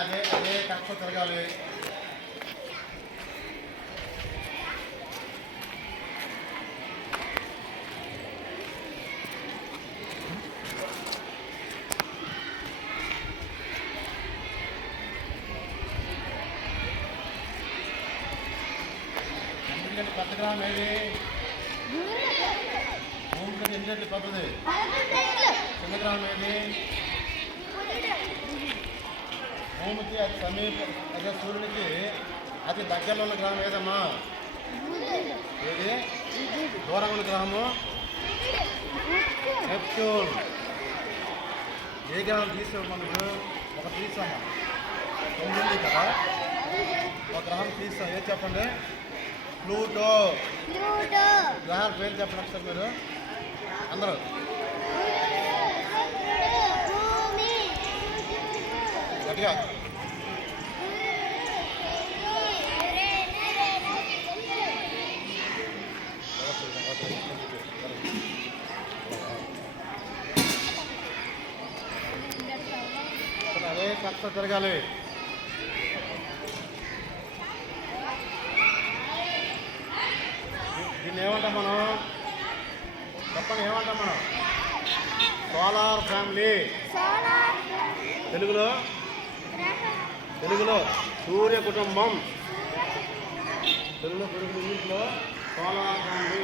అదే అదే కక్ష తిరగాలి. ఎందుకంటే పెద్ద గ్రామం ఏది భూమి కంటే ఎన్ని రెట్లు పెద్దది? చిన్న గ్రామం ఏది? భూమికి అతి సమీప అదే సూర్యునికి అతి దగ్గరలో ఉన్న గ్రహం ఏదమ్మా? ఏది దూరంగా ఉన్న గ్రహము? నెప్ట్యూన్. ఏ గ్రహం తీసావు మనకు? ఒక తీసామా? 9 ఉంది కదా, ఒక గ్రహం తీసాం. ఏది చెప్పండి? ప్లూటో. గ్రహం పేరు చెప్పండి ఒకసారి మీరు అందరూ. గట్టిగా అదే కక్ష తిరగాలి. దీన్ని ఏమంటాం మనం? చెప్పండి ఏమంటాం మనం? Solar family. తెలుగులో సూర్య కుటుంబం. తెలుగులో ఇంగ్లీష్లో సోలార్ ఫ్యామిలీ.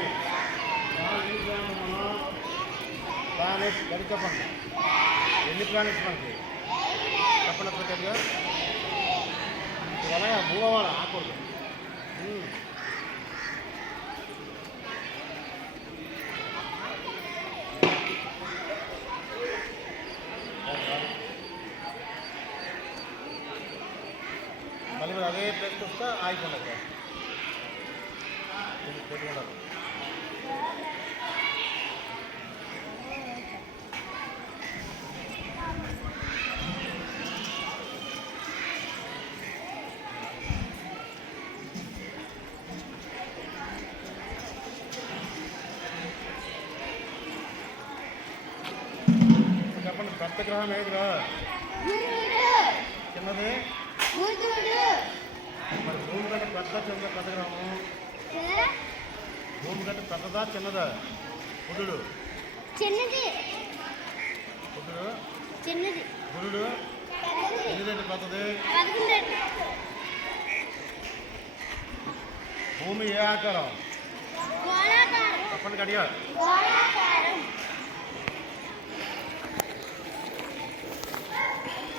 మనం ప్లానెట్స్ గడి చెప్పండి. ఎన్ని ప్లానెట్స్ మనకి చెప్పండి ప్రత్యేకంగా. అలాగే భూగోళ ఆకూడదు. మళ్ళీ మీరు అదే ప్లేస్కి వస్తే ఆగిపోలేదు సార్. పెట్టుకుంటారు. చెప్పండి పెద్ద గ్రహం ఏదిరా? చిన్నది మరి భూమి కంటే పెద్ద గ్రహము? భూమి కంటే పెద్దదా చిన్నదా? బుధుడు. బుధుడు ఎన్ని రెట్లు పెద్దది? భూమి ఏ ఆకారం? చెప్పండి గడిగా.